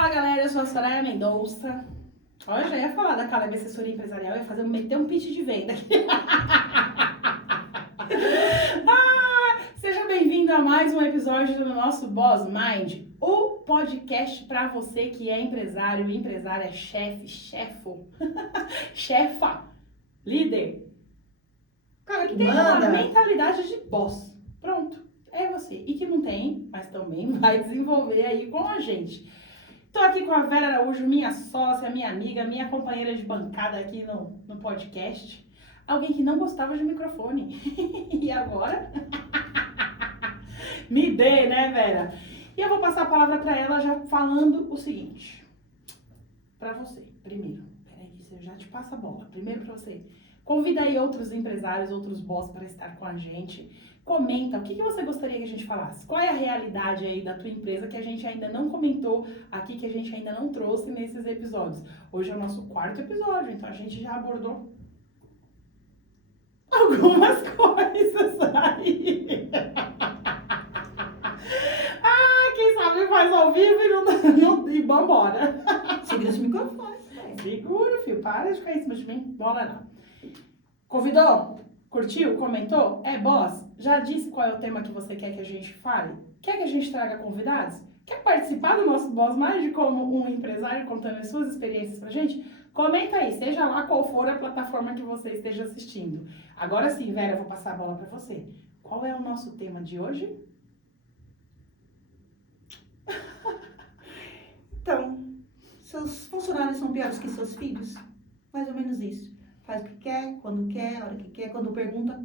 Fala galera, eu sou a Soraya Mendonça. Olha, eu já ia falar da Caleb Assessoria Empresarial, eu ia meter um pitch de venda aqui. Seja bem-vindo a mais um episódio do nosso Boss Mind, o podcast para você que é empresário, empresária, chefe, chefo, chefa, líder. Cara, que tem uma mentalidade de boss. Pronto, é você. E que não tem, mas também vai desenvolver aí com a gente. Tô aqui com a Vera Araújo, minha sócia, minha amiga, minha companheira de bancada aqui no podcast. Alguém que não gostava de microfone. E agora? Me dê, né, Vera? E eu vou passar a palavra para ela já falando o seguinte. Para você, primeiro. Peraí, eu já te passo a bola. Primeiro para você. Convida aí outros empresários, outros boss para estar com a gente. Comenta o que você gostaria que a gente falasse. Qual é a realidade aí da tua empresa que a gente ainda não comentou aqui, que a gente ainda não trouxe nesses episódios. Hoje é o nosso 4º episódio, então a gente já abordou algumas coisas aí. Quem sabe faz ao vivo e vambora. Segura os microfones. Segura, filho. Para de ficar em cima de mim. Bola não. Convidou? Curtiu? Comentou? É boss? Já disse qual é o tema que você quer que a gente fale? Quer que a gente traga convidados? Quer participar do nosso Boss Mind como um empresário contando as suas experiências pra gente? Comenta aí, seja lá qual for a plataforma que você esteja assistindo. Agora sim, Vera, eu vou passar a bola pra você. Qual é o nosso tema de hoje? Então, seus funcionários são piores que seus filhos? Mais ou menos isso. Faz o que quer, a hora que quer, quando pergunta.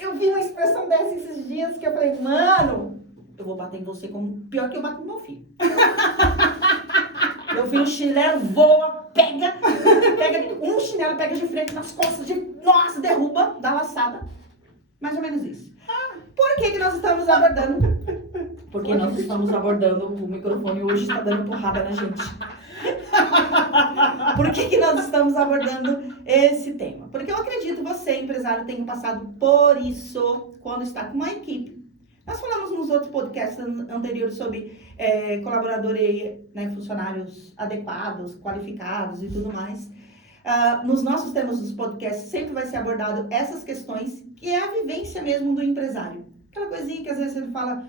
Eu vi uma expressão dessa esses dias que eu falei, mano, eu vou bater em você como pior que eu bato no meu filho. Meu filho, o chinelo voa, pega um chinelo, pega de frente nas costas, nossa, derruba, dá laçada. Mais ou menos isso. Por que nós estamos abordando? Porque nós estamos abordando, o microfone hoje está dando porrada na gente. Por que nós estamos abordando esse tema? Porque eu acredito que você, empresário, tenha passado por isso quando está com uma equipe. Nós falamos nos outros podcasts anteriores sobre colaborador e funcionários adequados, qualificados e tudo mais. Nos nossos temas dos podcasts sempre vai ser abordado essas questões, que é a vivência mesmo do empresário. Aquela coisinha que às vezes ele fala,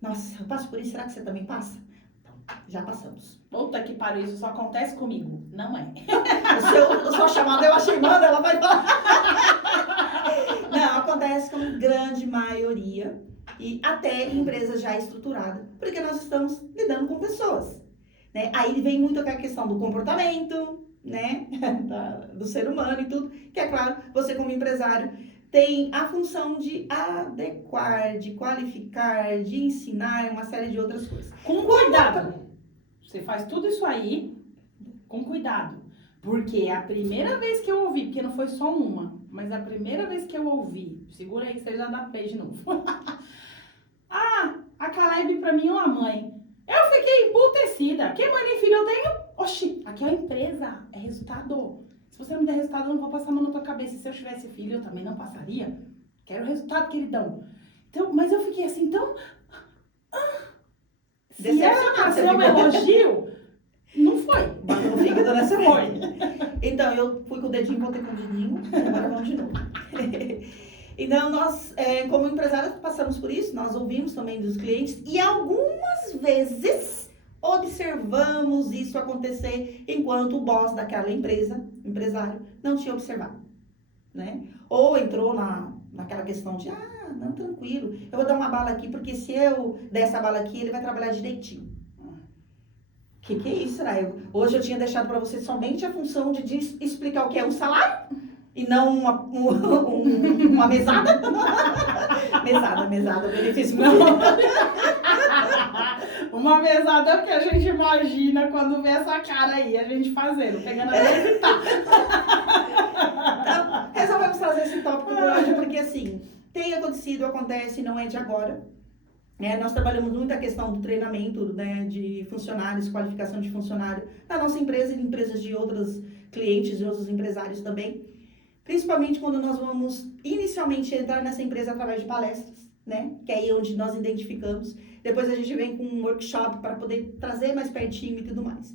nossa, eu passo por isso, será que você também passa? Então, já passamos. Puta que pariu, isso só acontece comigo. Não é. O seu chamado, eu achei, manda, ela vai falar. Não, acontece com grande maioria e até em empresas já estruturadas, porque nós estamos lidando com pessoas, né? Aí vem muito aquela questão do comportamento, né? Do ser humano e tudo, que é claro, você como empresário tem a função de adequar, de qualificar, de ensinar, uma série de outras coisas. Com cuidado. Você faz tudo isso aí com cuidado. Porque a primeira vez que eu ouvi, porque não foi só uma, mas a primeira vez que eu ouvi, segura aí que você já dá play de novo. A Caleb pra mim é uma mãe. Eu fiquei emputecida. Que mãe nem filho eu tenho? Oxi, aqui é uma empresa, é resultado. Se você não der resultado, eu não vou passar a mão na tua cabeça. Se eu tivesse filho, eu também não passaria. Quero resultado, queridão. Então, mas eu fiquei assim, então... Se era pra ser um elogio, não foi. Bateu no fígado nessa foi. Então, eu fui com o dedinho, voltei com o dedinho, agora vamos de novo. Então, nós, como empresários, passamos por isso, nós ouvimos também dos clientes e algumas vezes observamos isso acontecer enquanto o boss daquela empresa, empresário, não tinha observado, né? Ou entrou naquela questão de, não, tranquilo, eu vou dar uma bala aqui, porque se eu der essa bala aqui, ele vai trabalhar direitinho. Que é isso, né? Hoje eu tinha deixado para você somente a função de explicar o que é um salário e não uma mesada. mesada, benefício muito. Uma mesada é o que a gente imagina quando vê essa cara aí, a gente fazendo, pegando a mesa e tá. Então, resolvemos trazer esse tópico por hoje, porque assim, tem acontecido, acontece, não é de agora. Nós trabalhamos muito a questão do treinamento, né, de funcionários, qualificação de funcionário na nossa empresa e em empresas de outros clientes e outros empresários também. Principalmente quando nós vamos inicialmente entrar nessa empresa através de palestras. né? Que é aí onde nós identificamos. Depois a gente vem com um workshop para poder trazer mais pertinho e tudo mais.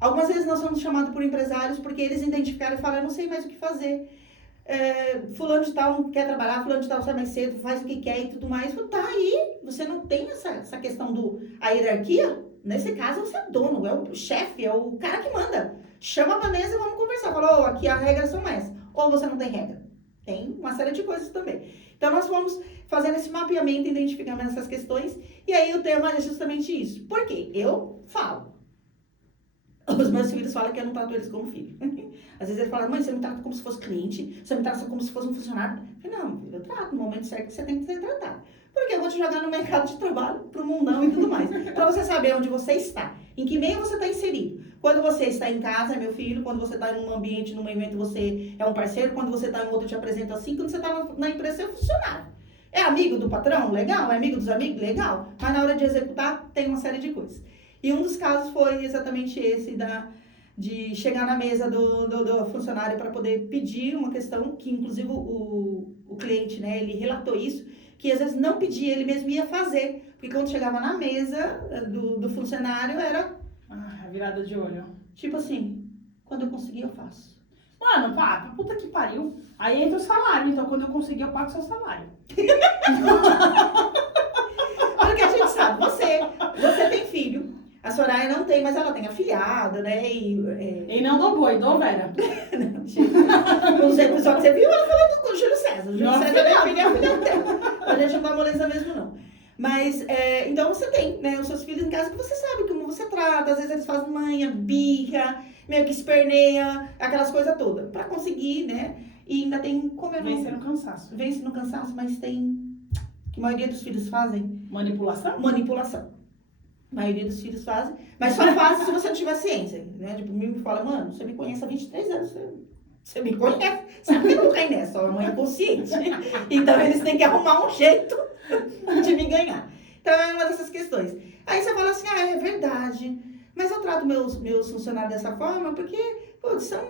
Algumas vezes nós somos chamados por empresários porque eles identificaram e falaram, eu não sei mais o que fazer. Fulano de tal não quer trabalhar, fulano de tal sai mais cedo, faz o que quer e tudo mais. Tá aí, você não tem essa questão a hierarquia. Nesse caso, você é dono, é o chefe, é o cara que manda. Chama a Vanessa e vamos conversar. Fala, aqui as regras são essas. Ou você não tem regra. Tem uma série de coisas também. Então, nós vamos fazendo esse mapeamento, identificando essas questões. E aí, o tema é justamente isso. Por quê? Eu falo. Os meus filhos falam que eu não trato eles como filho. Às vezes ele fala, mãe, você me trata como se fosse cliente, você me trata como se fosse um funcionário. Eu falei, não, filho, eu trato no momento certo que você tem que ser tratado. Porque eu vou te jogar no mercado de trabalho, pro mundão e tudo mais. Pra você saber onde você está, em que meio você está inserido. Quando você está em casa, meu filho, quando você está em um ambiente, num evento, você é um parceiro, quando você está em outro, te apresenta assim, quando você está na empresa, você é um funcionário. É amigo do patrão? Legal. É amigo dos amigos? Legal. Mas na hora de executar, tem uma série de coisas. E um dos casos foi exatamente esse de chegar na mesa do funcionário para poder pedir uma questão que, inclusive, o cliente, né, ele relatou isso, que às vezes não pedia, ele mesmo ia fazer. Porque quando chegava na mesa do funcionário, era... Ah, virada de olho. Tipo assim, quando eu conseguir, eu faço. Mano, pá, puta que pariu. Aí entra o salário, então quando eu conseguir, eu pago seu salário. Porque a gente sabe, você tem filho. A Soraya não tem, mas ela tem afilhada, né? E não dou boi, dou Vera. Nos episódios você viu ela falando com o Júlio César. O Júlio Nossa, César é filha dela. A gente não vai moleza mesmo, não. Mas, então você tem, né, os seus filhos em casa que você sabe como você trata. Às vezes eles fazem manha, birra, meio que esperneia, aquelas coisas todas. Pra conseguir, né? E ainda tem como eu não... Vencer no cansaço. Vence no cansaço, mas tem... Que a maioria dos filhos fazem. Manipulação? Manipulação. A maioria dos filhos fazem, mas só faz se você não tiver ciência, né? Tipo, me fala, mano, você me conhece há 23 anos, você me conhece, sabe que não cai nessa, a mãe é consciente. Então, eles têm que arrumar um jeito de me ganhar. Então, é uma dessas questões. Aí você fala assim, é verdade, mas eu trato meus funcionários dessa forma porque, pô, são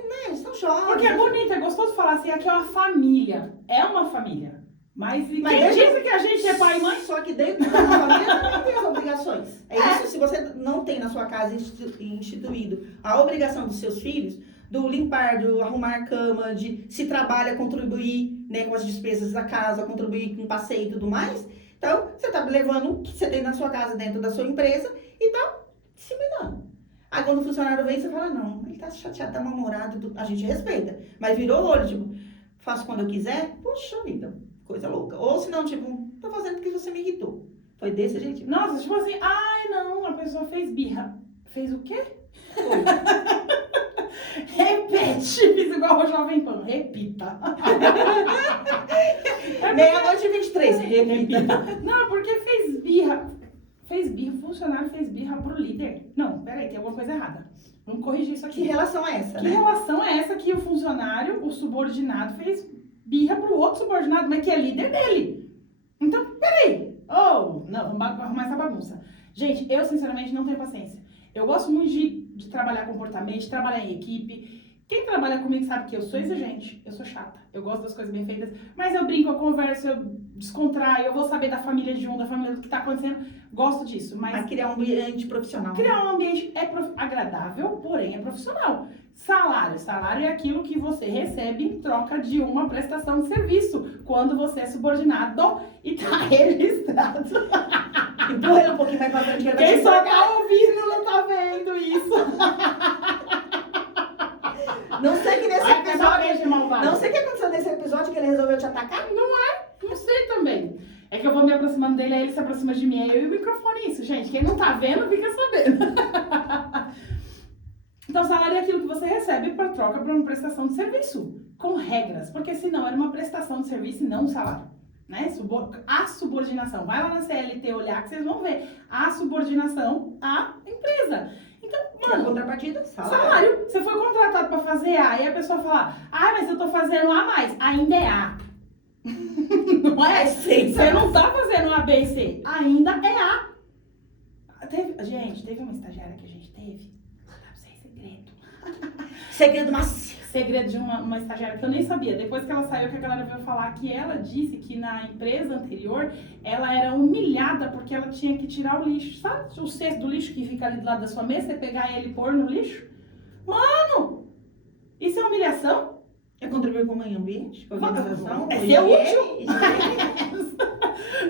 jovens. Porque é bonito, é gostoso falar assim, aqui é uma família. É uma família. Mas quem diz que a gente é pai e mãe? Só que dentro da família também tem as obrigações. Isso, se você não tem na sua casa instituído a obrigação dos seus filhos, do limpar, do arrumar a cama, de se trabalha, contribuir, né, com as despesas da casa, contribuir com o passeio e tudo mais. Então, você tá levando o que você tem na sua casa dentro da sua empresa e tá disseminando. Aí quando o funcionário vem, você fala, não, ele tá chateado, tá mal-humorado, a gente respeita. Mas virou o olho, tipo, faço quando eu quiser, puxa vida. Coisa louca. Ou se não, tipo, tô fazendo porque você me irritou. Foi desse jeito. Nossa, tipo assim, ai não, a pessoa fez birra. Fez o quê? Foi. Repete, fiz igual o Jovem Pan, repita. Meia-noite e 23, repita. Não, porque fez birra, o funcionário fez birra pro líder. Não, peraí, tem alguma coisa errada. Vamos corrigir isso aqui. Que relação é essa, Que né? relação é essa que o funcionário, o subordinado, fez birra pro outro subordinado, mas que é líder dele? Então, peraí. Não, vamos arrumar essa bagunça. Gente, eu sinceramente não tenho paciência. Eu gosto muito de trabalhar comportamento, de trabalhar em equipe. Quem trabalha comigo sabe que eu sou exigente, eu sou chata. Eu gosto das coisas bem feitas, mas eu brinco, eu converso, eu descontraio, eu vou saber da família de um, da família do que tá acontecendo. Gosto disso, mas criar um ambiente profissional. Criar um ambiente agradável, porém é profissional. Salário é aquilo que você recebe em troca de uma prestação de serviço, quando você é subordinado e tá registrado. Empurra ele um pouquinho mais pra frente. Que ele vai Quem te só pagar. tá ouvindo não tá vendo isso. Não sei que nesse Ai, que episódio... beijo, malvado. Não sei o que aconteceu nesse episódio que ele resolveu te atacar. Não sei também. É que eu vou me aproximando dele, aí ele se aproxima de mim, aí eu e o microfone é isso, gente. Quem não tá vendo, fica sabendo. Então, salário é aquilo que você recebe para troca por uma prestação de serviço, com regras, porque senão era uma prestação de serviço e não um salário. Né? A subordinação, vai lá na CLT olhar que vocês vão ver. A subordinação à empresa. Então, mano, contrapartida, salário. Você foi contratado para fazer A e a pessoa fala, mas eu tô fazendo A mais. Ainda é A. Não é? Você não tá fazendo A, B e C. Ainda é A. Gente, teve uma estagiária que a gente teve. Segredo. Segredo macio. segredo de uma estagiária que eu nem sabia. Depois que ela saiu, que a galera veio falar que ela disse que na empresa anterior ela era humilhada porque ela tinha que tirar o lixo. Sabe o cesto do lixo que fica ali do lado da sua mesa, você pegar ele e pôr no lixo? Mano, isso é humilhação? É contribuir com o meio ambiente, com a organização. É ser útil.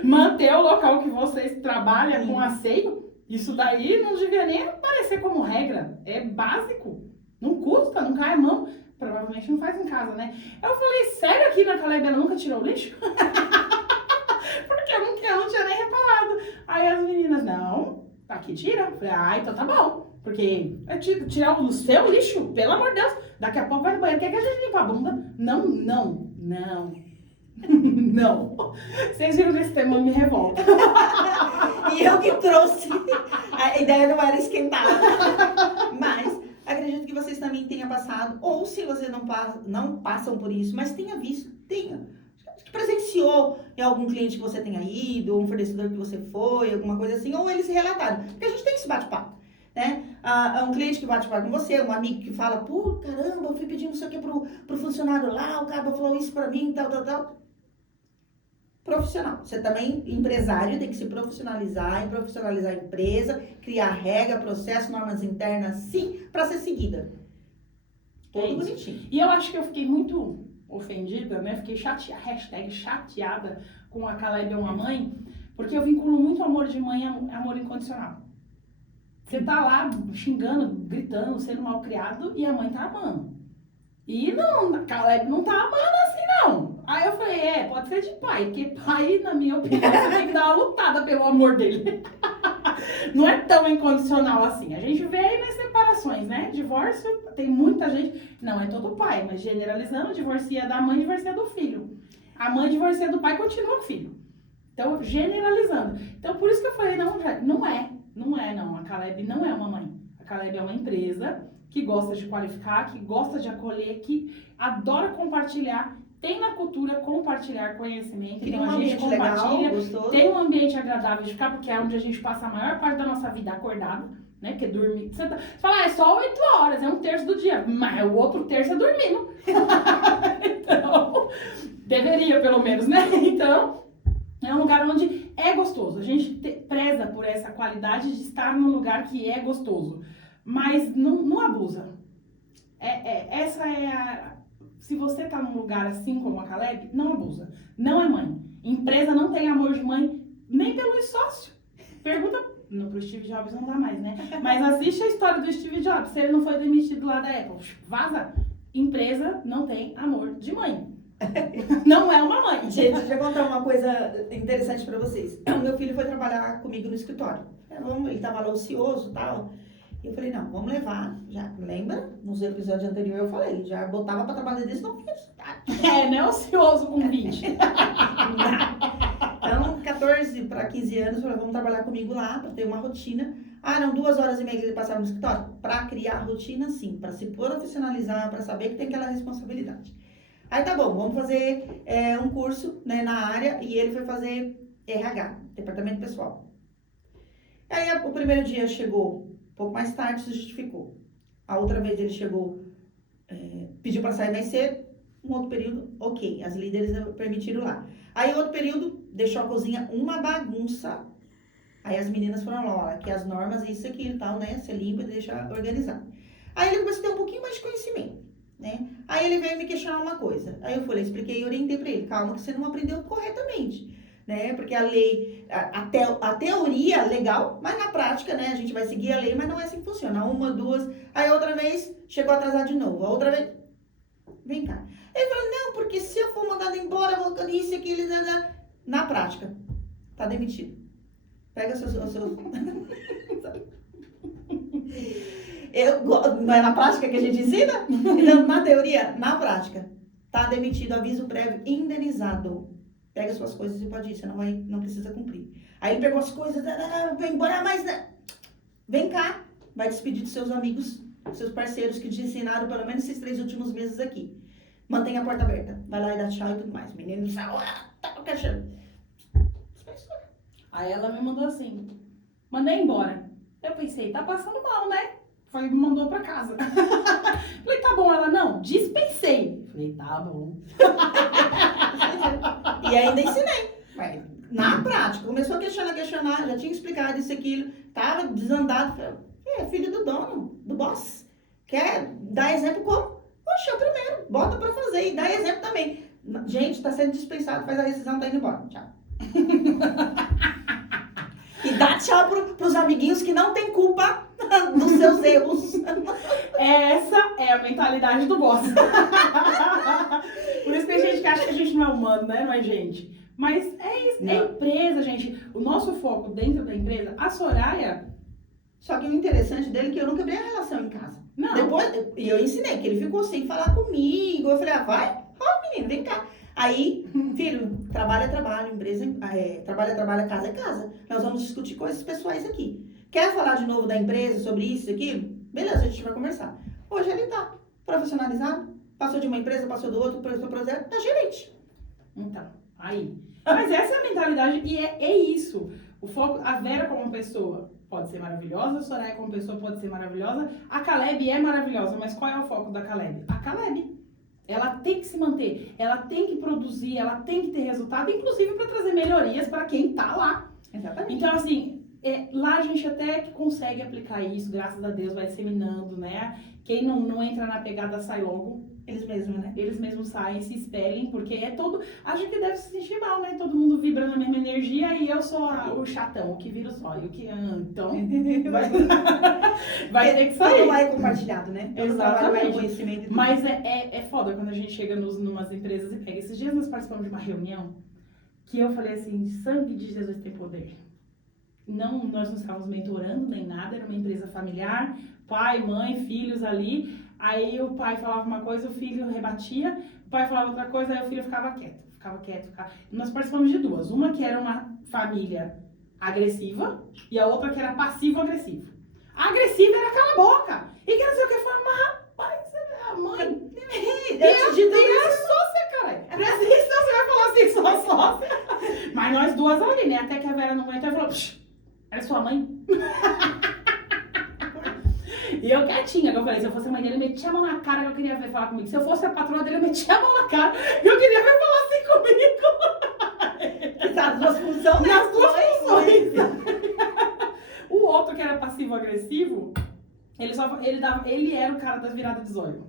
Manter o local que vocês trabalham com asseio, isso daí não devia nem aparecer como regra. É básico. Não custa, não cai a mão. Provavelmente não faz em casa, né? Eu falei, sério, aqui na Caleb ela nunca tirou o lixo? Porque eu não tinha nem reparado. Aí as meninas, não, aqui tira. Eu falei, então tá bom. Porque tirar o seu lixo, pelo amor de Deus. Daqui a pouco vai no banheiro, quer que a gente limpa a bunda? Não. Não. Vocês viram que esse tema me revolta. E eu que trouxe. A ideia não era esquentada. Mas acredito que vocês também tenham passado, ou se você não passam por isso, mas tenha visto, que presenciou em algum cliente que você tenha ido, ou um fornecedor que você foi, alguma coisa assim, ou eles relataram. Porque a gente tem esse bate-papo, né? Um cliente que bate papo com você, um amigo que fala, pô, caramba, eu fui pedir não sei o que pro funcionário lá, o cara falou isso pra mim, tal. Profissional. Você também, empresário, tem que se profissionalizar a empresa, criar regra, processo, normas internas, sim, para ser seguida. Tudo bonitinho. E eu acho que eu fiquei muito ofendida, né? Fiquei chateada com a Caleb é uma mãe, porque eu vinculo muito amor de mãe a amor incondicional. Você tá lá xingando, gritando, sendo mal criado e a mãe tá amando. E não, a Caleb não tá amando assim, não. Aí eu falei, pode ser de pai, porque pai, na minha opinião, você tem que dar uma lutada pelo amor dele. Não é tão incondicional assim. A gente vê aí nas separações, né? Divórcio, tem muita gente, não é todo pai, mas generalizando, divorcia da mãe, divorcia do filho. A mãe divorcia do pai, continua com o filho. Então, generalizando. Então, por isso que eu falei, não é. A Caleb não é uma mãe. A Caleb é uma empresa que gosta de qualificar, que gosta de acolher, que adora compartilhar, tem na cultura compartilhar conhecimento. Tem então um a gente compartilha, legal, tem um ambiente agradável de ficar, porque é onde a gente passa a maior parte da nossa vida acordado, né? Porque dormir. Você fala, é só 8 horas, é um terço do dia, mas o outro terço é dormindo. Então, deveria pelo menos, né? Então, é um lugar onde é gostoso. A gente preza por essa qualidade de estar num lugar que é gostoso. Mas não abusa. Essa é a... Se você tá num lugar assim como a Caleb, não abusa. Não é mãe. Empresa não tem amor de mãe nem pelo sócio. Pergunta... Pro Steve Jobs não dá mais, né? Mas assiste a história do Steve Jobs. Se ele não foi demitido lá da Apple, vaza. Empresa não tem amor de mãe. Não é uma mãe. Gente, deixa eu contar uma coisa interessante pra vocês. O meu filho foi trabalhar comigo no escritório. Ele tava lá ocioso e tal. E eu falei, não, vamos levar. Já lembra? Nos episódios anteriores eu falei, já botava pra trabalhar desse, não fica não é ocioso com 20. Então, 14 para 15 anos, eu falei, vamos trabalhar comigo lá, pra ter uma rotina. Não, 2 horas e meia que ele passava no escritório? Pra criar rotina, sim. Pra se profissionalizar, pra saber que tem aquela responsabilidade. Aí tá bom, vamos fazer um curso, né, na área, e ele foi fazer RH, Departamento Pessoal. Aí o primeiro dia chegou um pouco mais tarde, se justificou. A outra vez ele chegou, pediu para sair mais cedo, um outro período, ok, as líderes permitiram lá. Aí outro período, deixou a cozinha uma bagunça. Aí as meninas foram lá, olha, que as normas, isso aqui e tal, né, você limpa e deixa organizado. Aí ele começou a ter um pouquinho mais de conhecimento, né. Aí ele veio me questionar uma coisa. Aí eu falei, expliquei e orientei para ele, calma que você não aprendeu corretamente. Né? Porque a lei, a teoria legal, mas na prática, né, a gente vai seguir a lei, mas não é assim que funciona. 1, 2, aí outra vez chegou atrasado de novo, a outra vez, vem cá. Ele falou, não, porque se eu for mandado embora, eu vou isso, aquilo, na prática, tá demitido. Pega seu... Não é na prática que a gente ensina? Então, na teoria, na prática, tá demitido, aviso prévio, indenizado. Pega suas coisas e pode ir, você não precisa cumprir. Aí ele pegou as coisas, vem embora, mas vem cá, vai despedir dos seus amigos, seus parceiros que te ensinaram pelo menos esses 3 últimos meses aqui. Mantenha a porta aberta, vai lá e dá tchau e tudo mais. Menino, tá o cachorro. Aí ela me mandou assim, mandei embora. Eu pensei, tá passando mal, né? Falei, me mandou pra casa. Falei, tá bom. Ela, não, dispensei. Falei, tá bom. E ainda ensinei. Na prática, começou a questionar, já tinha explicado isso, aquilo, tava desandado. Falei, é filho do dono, do boss. Quer dar exemplo como? Poxa, eu primeiro, bota pra fazer e dá exemplo também. Gente, tá sendo dispensado, faz a rescisão, tá indo embora. Tchau. E dá tchau pros amiguinhos que não tem culpa dos seus erros. Essa é a mentalidade do boss. Por isso que tem gente que acha que a gente não é humano, né? Não é gente. Mas é isso, é empresa, gente. O nosso foco dentro da empresa, a Soraya... Só que o interessante dele é que eu nunca quebrei a relação em casa. Não. Depois, e eu ensinei, que ele ficou sem falar comigo. Eu falei, vai, menino, vem cá. Aí, filho, trabalho é trabalho, empresa trabalho é trabalho, casa é casa. Nós vamos discutir coisas pessoais aqui. Quer falar de novo da empresa, sobre isso e aquilo? Beleza, a gente vai conversar. Hoje ele tá profissionalizado, passou de uma empresa, passou do outro, passou para zero, tá gerente. Então, aí. Mas essa é a mentalidade e é isso. O foco, a Vera como pessoa pode ser maravilhosa, a Soraya como pessoa pode ser maravilhosa, a Caleb é maravilhosa, mas qual é o foco da Caleb? A Caleb. Ela tem que se manter, ela tem que produzir, ela tem que ter resultado, inclusive para trazer melhorias para quem tá lá. Exatamente. Então, assim, lá a gente até que consegue aplicar isso, graças a Deus, vai disseminando, né? Quem não entra na pegada sai logo. Eles mesmos, né? Eles mesmos saem, se espelhem, porque é todo... Acho que deve se sentir mal, né? Todo mundo vibra na mesma energia e eu sou o chatão, o que vira o sol, o que... Então, vai ter que sair. Todo lá é compartilhado, né? Exatamente. Conhecimento. Mas é foda quando a gente chega numas empresas e pega. Esses dias nós participamos de uma reunião que eu falei assim, sangue de Jesus tem poder. Não, nós não estávamos mentorando nem nada, era uma empresa familiar, pai, mãe, filhos ali. Aí o pai falava uma coisa, o filho rebatia, o pai falava outra coisa, aí o filho ficava quieto. Nós participamos de duas. Uma que era uma família agressiva e a outra que era passivo-agressiva. A agressiva era cala a boca. E quer dizer o que? Foi uma rapaz, a mãe. E a sócia, caralho. Presta atenção, você vai falar assim, sua sócia. Mas nós duas ali, né? Até que a Vera não aguentou e falou, era sua mãe? E eu quietinha, que eu falei, se eu fosse a mãe dele, eu metia a mão na cara que eu queria ver falar comigo. Se eu fosse a patroa dele, eu metia a mão na cara que eu queria ver falar assim comigo. Nas duas funções, né? Nas duas funções. O outro, que era passivo-agressivo, ele era o cara das viradas de zóio.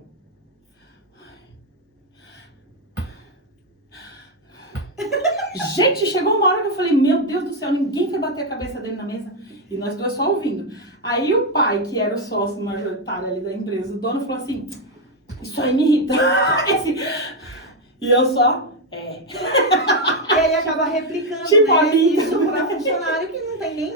Gente, chegou uma hora que eu falei, meu Deus do céu, ninguém foi bater a cabeça dele na mesa. E nós dois só ouvindo. Aí o pai, que era o sócio majoritário ali da empresa, o dono falou assim, isso aí me irrita. E eu só, E aí acaba replicando, tipo, né, isso pra funcionário que não tem nem...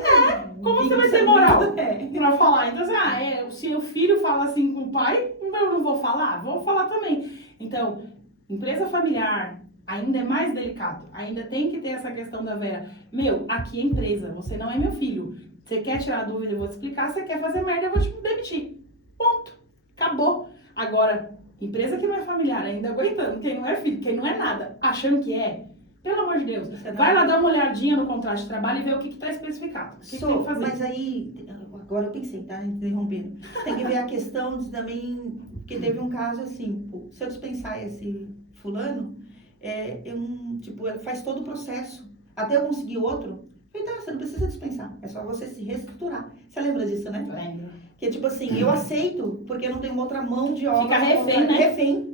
como você vai ter moral pra falar? Então, assim, se o filho fala assim com o pai, eu não vou falar? Vou falar também. Então, empresa familiar... Ainda é mais delicado, ainda tem que ter essa questão da Vera. Meu, aqui é empresa, você não é meu filho. Você quer tirar dúvida, eu vou te explicar. Você quer fazer merda, eu vou te demitir. Ponto. Acabou. Agora, empresa que não é familiar, ainda aguentando, quem não é filho, quem não é nada, achando que é, pelo amor de Deus, vai lá dar uma olhadinha no contrato de trabalho e ver o que está especificado. O que tem que fazer. Mas aí, agora eu pensei, tá? Interrompendo. Tem que ver a questão de também, que teve um caso assim, pô, se eu dispensar esse fulano, ele faz todo o processo. Até eu conseguir outro, então você não precisa dispensar. É só você se reestruturar. Você lembra disso, né? Lembro. Que tipo assim, eu aceito, porque não tem outra mão de obra. Fica refém, né?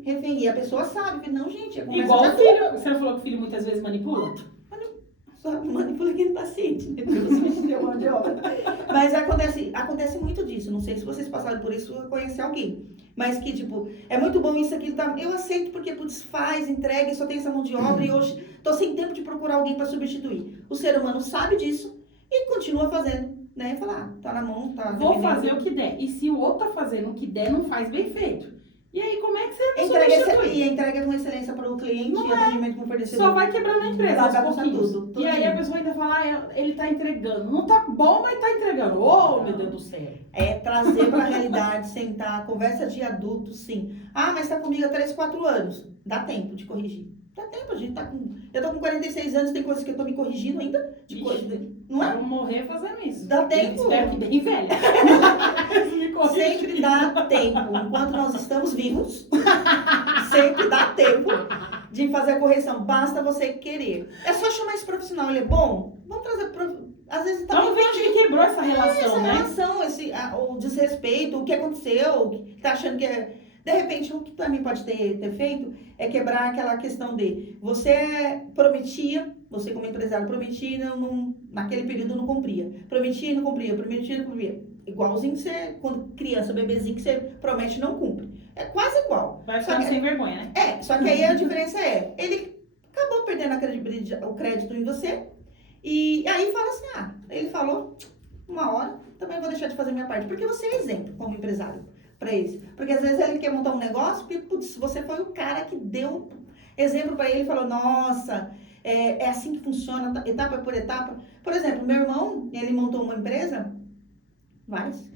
Refém. E a pessoa sabe que não, gente, a conversa igual já o filho. Você não falou que o filho muitas vezes manipula? Só manipula aquele paciente, né? Porque você mexeu mão de obra. Mas acontece muito disso. Não sei se vocês passaram por isso ou conhecem alguém. Mas que, tipo, é muito bom isso aqui. Tá? Eu aceito porque, putz, faz, entrega, só tem essa mão de obra e hoje tô sem tempo de procurar alguém para substituir. O ser humano sabe disso e continua fazendo, né? Falar, tá na mão, tá... Vou fazer o que der. E se o outro tá fazendo o que der, não faz bem feito. E aí, como é que você entrega com excelência para o cliente, não atendimento com o fornecedor. Só vai quebrando a empresa aos pouquinhos. Tudo e aí a pessoa ainda fala, ele tá entregando. Não tá bom, mas tá entregando. Oh, meu Deus do céu. É trazer para a realidade, sentar, conversa de adulto, sim. Ah, mas tá comigo há 3, 4 anos. Dá tempo de corrigir. Dá tempo, a gente tá com... Eu tô com 46 anos, tem coisas que eu tô me corrigindo ainda. De coisa, não é? Eu vou morrer fazendo isso. Dá tempo. Espero que bem velha. Me corrija. Sempre dá tempo. Enquanto nós estamos vivos, sempre dá tempo de fazer a correção. Basta você querer. É só chamar esse profissional. Ele é bom? Vamos trazer... Às vezes tá Vamos ver onde que quebrou essa relação, né? O desrespeito, o que aconteceu, o que tá achando que é... De repente, o que também pode ter feito é quebrar aquela questão de você prometia, você como empresário prometia e naquele período não cumpria. Prometia e não cumpria, prometia e não cumpria. Igualzinho que você, quando criança, bebezinho, que você promete e não cumpre. É quase igual. Vai ficando sem vergonha, né? Só que aí a diferença é, ele acabou perdendo a credibilidade, o crédito em você, e aí fala assim, ele falou uma hora, também vou deixar de fazer minha parte. Porque você é exemplo como empresário para eles. Porque às vezes ele quer montar um negócio, porque putz, você foi o cara que deu exemplo para ele e falou, nossa, é assim que funciona, etapa por etapa. Por exemplo, meu irmão, ele montou uma empresa, várias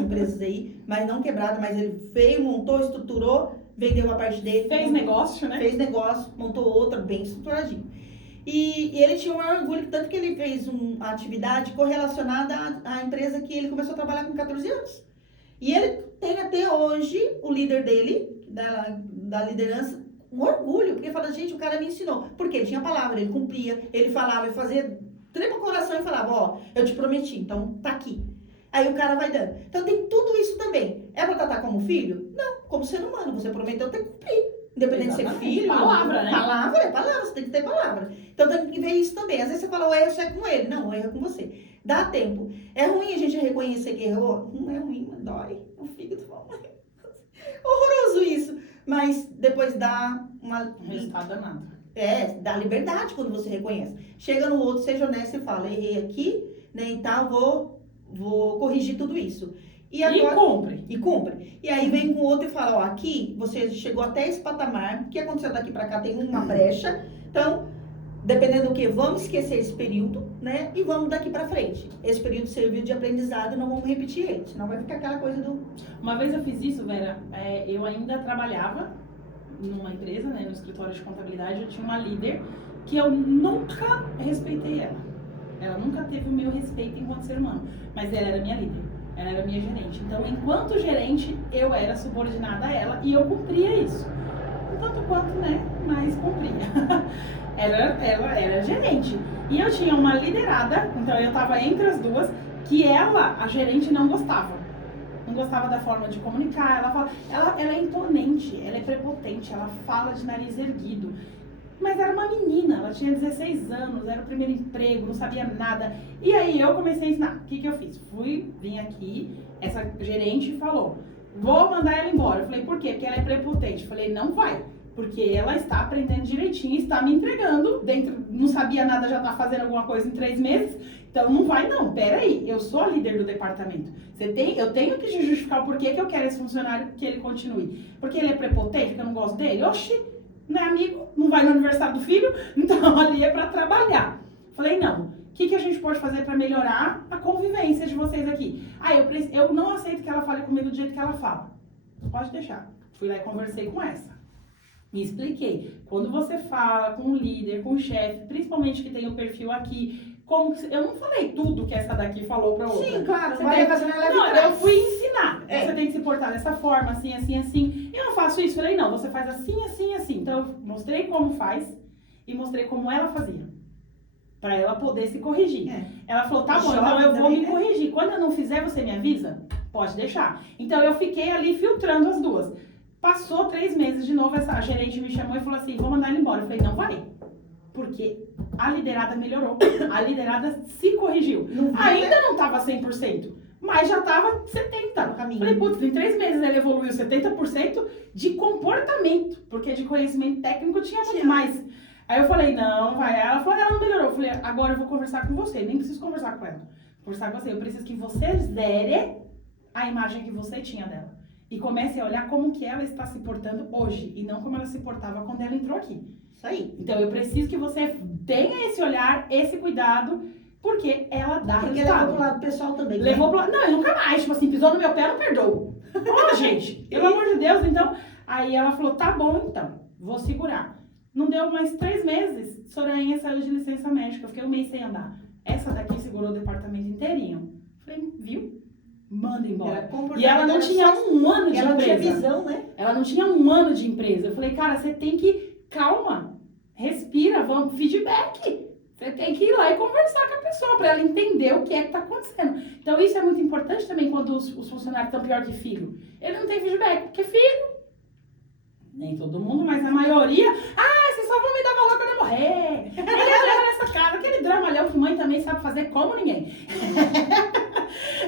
empresas aí, mas não quebrada, mas ele veio, montou, estruturou, vendeu uma parte dele. Fez negócio, né? Fez negócio, montou outra, bem estruturadinho. E ele tinha um maior orgulho, tanto que ele fez uma atividade correlacionada à empresa que ele começou a trabalhar com 14 anos. E ele tem até hoje, o líder dele, da liderança, um orgulho, porque fala, gente, o cara me ensinou. Porque ele tinha palavra, ele cumpria, ele falava, ele fazia trepa o coração e falava, eu te prometi, então tá aqui. Aí o cara vai dando. Então tem tudo isso também. É pra tratar como filho? Não, como ser humano, você prometeu, tem que cumprir. Independente de ser filho. Palavra, né? Palavra é palavra, você tem que ter palavra. Então tem que ver isso também. Às vezes você fala, o erro só é com ele. Não, o erro é com você. Dá tempo. É ruim a gente reconhecer que errou? Não é ruim, mas dói. O fígado fala. Horroroso isso. Mas depois dá uma... Resultado danado. Dá liberdade quando você reconhece. Chega no outro, seja honesto e fala, errei aqui, né, então vou corrigir tudo isso. E agora, e cumpre. E aí vem com o outro e fala, aqui você chegou até esse patamar, o que aconteceu daqui pra cá tem uma brecha, então, dependendo do que, vamos esquecer esse período, né, e vamos daqui pra frente. Esse período serviu de aprendizado e não vamos repetir ele, senão vai ficar aquela coisa do... Uma vez eu fiz isso, Vera, eu ainda trabalhava numa empresa, né, no escritório de contabilidade, eu tinha uma líder que eu nunca respeitei ela. Ela nunca teve o meu respeito enquanto ser humano, mas ela era minha líder. Ela era minha gerente. Então, enquanto gerente, eu era subordinada a ela e eu cumpria isso. Tanto quanto, né? Mas cumpria. Ela era gerente. E eu tinha uma liderada, então eu tava entre as duas, que ela, a gerente, não gostava. Não gostava da forma de comunicar. Ela é imponente, ela é prepotente, ela fala de nariz erguido. Mas era uma menina, ela tinha 16 anos, era o primeiro emprego, não sabia nada. E aí eu comecei a ensinar. O que eu fiz? Vim aqui, essa gerente falou, vou mandar ela embora. Eu falei, por quê? Porque ela é prepotente. Eu falei, não vai, porque ela está aprendendo direitinho, está me entregando, não sabia nada, já está fazendo alguma coisa em 3 meses. Então não vai não, peraí, eu sou a líder do departamento. Eu tenho que justificar o porquê que eu quero esse funcionário que ele continue. Porque ele é prepotente, porque eu não gosto dele? Oxi! Não é amigo, não vai no aniversário do filho, então ali é para trabalhar. Falei, não, o que a gente pode fazer para melhorar a convivência de vocês aqui? Eu não aceito que ela fale comigo do jeito que ela fala. Pode deixar. Fui lá e conversei com essa. Me expliquei. Quando você fala com o líder, com o chefe, principalmente que tem o perfil aqui, eu não falei tudo que essa daqui falou pra outra. Sim, claro. Eu fui ensinar. Você tem que se portar dessa forma, assim, assim, assim. Eu não faço isso. Falei, não, você faz assim, assim, assim. Então, eu mostrei como faz e mostrei como ela fazia. Pra ela poder se corrigir. Ela falou, tá bom, então eu vou me corrigir. Quando eu não fizer, você me avisa? Pode deixar. Então, eu fiquei ali filtrando as duas. Passou 3 meses de novo, a gerente me chamou e falou assim, vou mandar ele embora. Eu falei, não vai. Porque a liderada melhorou, a liderada se corrigiu. Ainda não estava 100%, mas já estava 70% no caminho. Falei, putz, em 3 meses ele evoluiu 70% de comportamento, porque de conhecimento técnico tinha muito mais. Aí eu falei, não, vai. Ela falou, ela não melhorou. Eu falei, agora eu vou conversar com você, nem preciso conversar com ela. Conversar com você, eu preciso que você zere a imagem que você tinha dela. E comece a olhar como que ela está se portando hoje, e não como ela se portava quando ela entrou aqui. Isso aí. Então, eu preciso que você tenha esse olhar, esse cuidado, porque ela dá porque resultado. Levou pro lado pessoal também. Levou pro lado... Não, eu nunca mais. Tipo assim, pisou no meu pé, eu não perdoo. Ó, gente, pelo amor de Deus. Então, aí ela falou, tá bom, então, vou segurar. Não deu mais 3 meses, Sorainha saiu de licença médica, eu fiquei 1 mês sem andar. Essa daqui segurou o departamento inteirinho. Falei, viu? Manda embora. E ela não tinha um ano de empresa. Ela não tinha visão, né? Ela não tinha um ano de empresa. Eu falei, cara, você tem que... Calma, respira, vamos, feedback. Você tem que ir lá e conversar com a pessoa para ela entender o que é que tá acontecendo. Então isso é muito importante também quando os funcionários estão pior que filho. Ele não tem feedback, porque filho... Nem todo mundo, mas a maioria... Ah, vocês só vão me dar valor quando eu morrer. Ninguém leva nessa casa. Aquele dramalhão que mãe também sabe fazer como ninguém.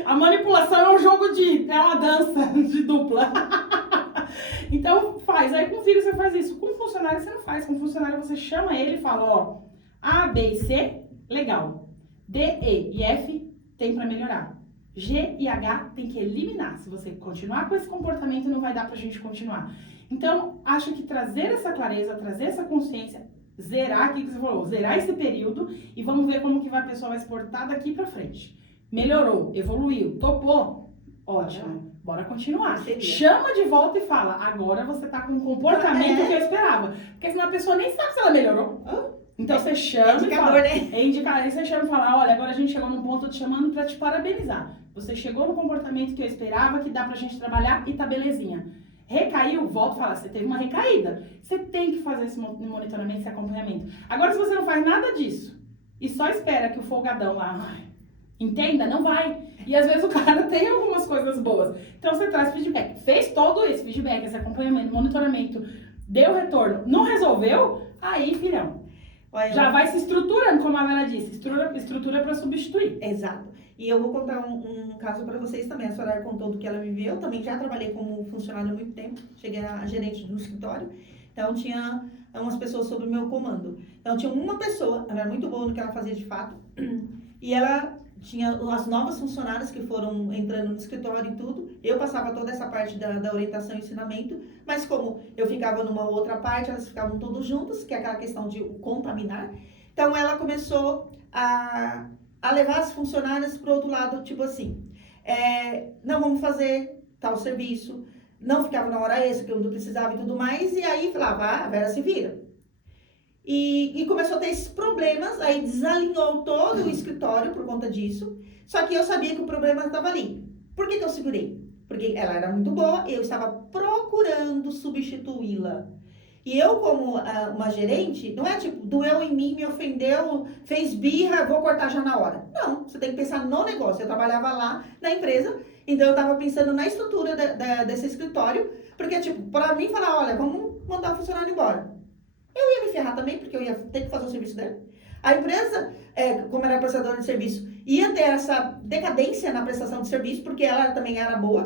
A manipulação é um jogo de... É uma dança de dupla. Então faz. Aí com o filho você faz isso. Com o funcionário você não faz. Com o funcionário você chama ele e fala, ó... A, B e C, legal. D, E e F tem pra melhorar. G e H tem que eliminar. Se você continuar com esse comportamento, não vai dar pra gente continuar. Então, acho que trazer essa clareza, trazer essa consciência, zerar aqui que você falou, zerar esse período e vamos ver como que a pessoa vai exportar daqui pra frente. Melhorou, evoluiu, topou, ótimo, bora continuar. Chama de volta e fala, agora você tá com um comportamento que eu esperava. Porque senão a pessoa nem sabe se ela melhorou. Então você chama e fala, é indicador, aí você chama e fala, olha, agora a gente chegou num ponto, eu tô te chamando pra te parabenizar. Você chegou no comportamento que eu esperava, que dá pra gente trabalhar e tá belezinha. Recaiu, volta e fala, você teve uma recaída. Você tem que fazer esse monitoramento, esse acompanhamento. Agora, se você não faz nada disso e só espera que o folgadão lá entenda, não vai. E às vezes o cara tem algumas coisas boas. Então você traz feedback. Fez todo esse feedback, esse acompanhamento, monitoramento, deu retorno, não resolveu, aí, filhão, já vai se estruturando, como a Vera disse, estrutura para substituir. Exato. E eu vou contar um caso para vocês também. A Soraya contou do que ela viveu. Eu também já trabalhei como funcionária há muito tempo. Cheguei a gerente do escritório. Então, tinha umas pessoas sob o meu comando. Então, tinha uma pessoa, ela era muito boa no que ela fazia de fato. E ela tinha as novas funcionárias que foram entrando no escritório e tudo. Eu passava toda essa parte da orientação e ensinamento. Mas como eu ficava numa outra parte, elas ficavam todas juntas, que é aquela questão de contaminar. Então, ela começou a levar as funcionárias para o outro lado, tipo assim, não vamos fazer tal serviço, não ficava na hora extra, que eu não precisava e tudo mais, e aí falava, a Vera se vira. E começou a ter esses problemas, aí desalinhou todo o escritório por conta disso, só que eu sabia que o problema estava ali. Por que eu segurei? Porque ela era muito boa, eu estava procurando substituí-la. E eu, como uma gerente, não é tipo, doeu em mim, me ofendeu, fez birra, vou cortar já na hora. Não, você tem que pensar no negócio. Eu trabalhava lá na empresa, então eu estava pensando na estrutura desse escritório, porque, tipo, para mim falar, olha, vamos mandar o funcionário embora. Eu ia me ferrar também, porque eu ia ter que fazer o serviço dela. A empresa, como era prestadora de serviço, ia ter essa decadência na prestação de serviço, porque ela também era boa,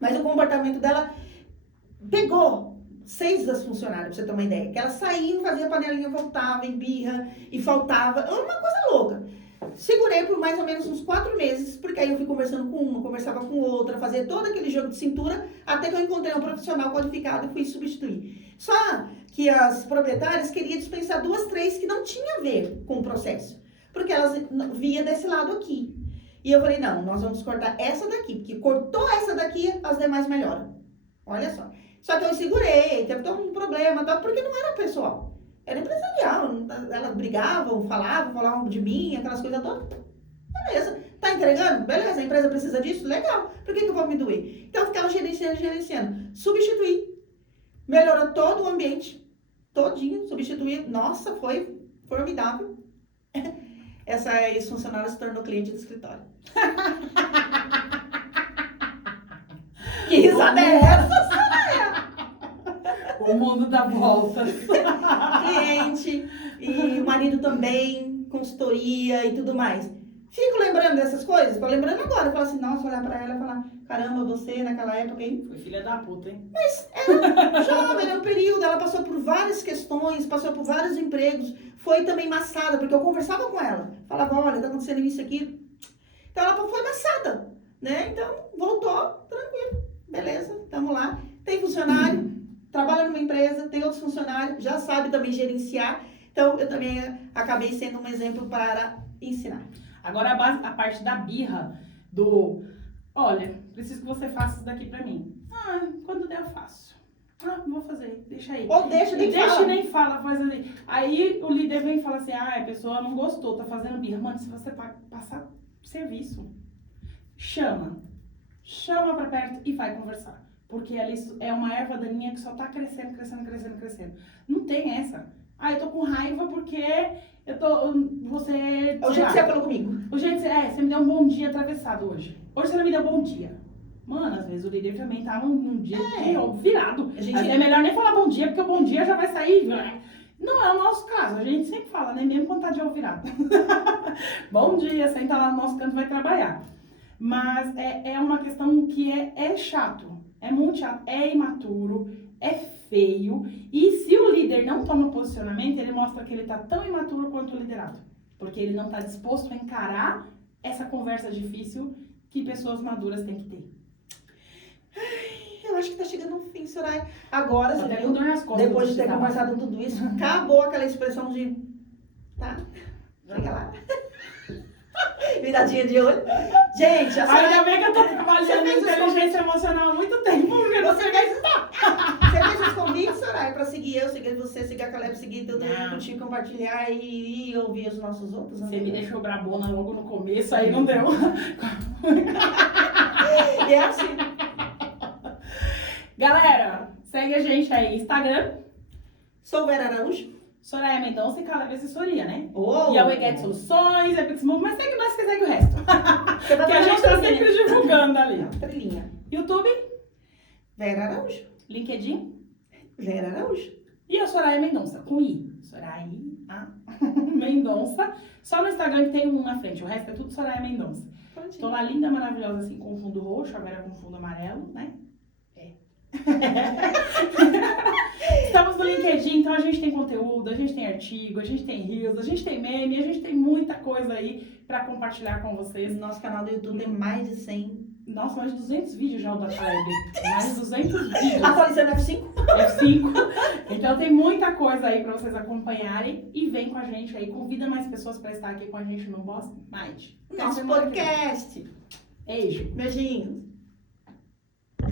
mas o comportamento dela pegou 6 das funcionárias, pra você ter uma ideia. Que ela saía, fazia panelinha, voltava em birra e faltava. Era uma coisa louca. Segurei por mais ou menos uns 4 meses, porque aí eu fui conversando com uma, conversava com outra, fazia todo aquele jogo de cintura, até que eu encontrei um profissional qualificado e fui substituir. Só que as proprietárias queriam dispensar 2, 3 que não tinha a ver com o processo, porque elas via desse lado aqui. E eu falei, não, nós vamos cortar essa daqui, porque cortou essa daqui, as demais melhoram. Olha só. Só que eu segurei, teve todo um problema, porque não era pessoal, era empresarial. Elas brigavam, falavam de mim, aquelas coisas todas. Beleza, tá entregando? Beleza, a empresa precisa disso? Legal, por que eu vou me doer? Então eu ficava gerenciando. Substituir, melhorou todo o ambiente, todinho, substituir. Nossa, foi formidável. Essa ex-funcionária se tornou cliente do escritório. Que risada é essa? O mundo dá voltas. Cliente, e o marido também, consultoria e tudo mais. Fico lembrando dessas coisas, tô lembrando agora. Eu falo assim, nossa, olhar pra ela e falar, caramba, você naquela época, hein? Foi filha da puta, hein? Mas era jovem, era um período, ela passou por várias questões, passou por vários empregos, foi também maçada, porque eu conversava com ela. Falava, olha, tá acontecendo isso aqui. Então ela foi maçada, né? Então voltou, tranquilo, beleza, tamo lá. Tem funcionário, trabalha numa empresa, tem outros funcionários, já sabe também gerenciar. Então, eu também acabei sendo um exemplo para ensinar. Agora, a parte da birra, olha, preciso que você faça isso daqui pra mim. Ah, quando der eu faço. Ah, não vou fazer, deixa aí. Ou deixa E nem deixa fala. e nem fala, faz ali. Aí o líder vem e fala assim, a pessoa não gostou, tá fazendo birra. Mano, se você passar serviço, chama pra perto e vai conversar. Porque ali é uma erva daninha que só tá crescendo. Não tem essa. Eu tô com raiva porque você... É o jeito que você falou comigo. Você me deu um bom dia atravessado hoje. Hoje você não me deu bom dia. Mano, às vezes o líder também tá num dia virado. É melhor nem falar bom dia, porque o bom dia já vai sair. Não é o nosso caso, a gente sempre fala, né? Mesmo quando tá de virado. Bom dia, senta lá no nosso canto e vai trabalhar. Mas é uma questão que é chato, é muito chato, é imaturo, é feio. E se o líder não toma posicionamento, ele mostra que ele tá tão imaturo quanto o liderado. Porque ele não tá disposto a encarar essa conversa difícil que pessoas maduras têm que ter. Eu acho que tá chegando um fim, Soraya. Agora, você viu, costas, depois de ter conversado tudo isso, acabou aquela expressão de... Tá, chega lá. Viradinha de olho. Gente, a Soraya... Ainda bem que eu tô trabalhando em inteligência emocional há muito tempo, porque você fez os convites, Soraya, pra seguir eu, seguir você, seguir a Caleb, seguir tudo, curtir, compartilhar e ouvir os nossos outros. Você me deixou brabona logo no começo, aí não deu. E é assim. Galera, segue a gente aí, Instagram. Sou Vera Araújo. Soraya Mendonça e Caleb Assessoria, né? Oh. E a Weget Soluções, a Pixmove, mas segue nós que segue o resto. Que a gente tá sempre divulgando ali. Trilhinha. YouTube. Vera Araújo. LinkedIn. Vera Araújo. E a Soraya Mendonça, com I. Soraya Mendonça. Só no Instagram que tem um na frente, o resto é tudo Soraya Mendonça. Prontinho. Tô lá linda, maravilhosa, assim, com fundo roxo, a Vera com fundo amarelo, né? Estamos no LinkedIn, então a gente tem conteúdo, a gente tem artigo, a gente tem reels, a gente tem meme, a gente tem muita coisa aí pra compartilhar com vocês. Nosso canal do YouTube tem mais de 100. Nossa, mais de 200 vídeos já o da Caleb. Mais de 200 vídeos. Atualizando F5. F5. Então tem muita coisa aí pra vocês acompanharem e vem com a gente aí. Convida mais pessoas pra estar aqui com a gente no Boss Mind. Nosso podcast. Beijo. Beijinhos.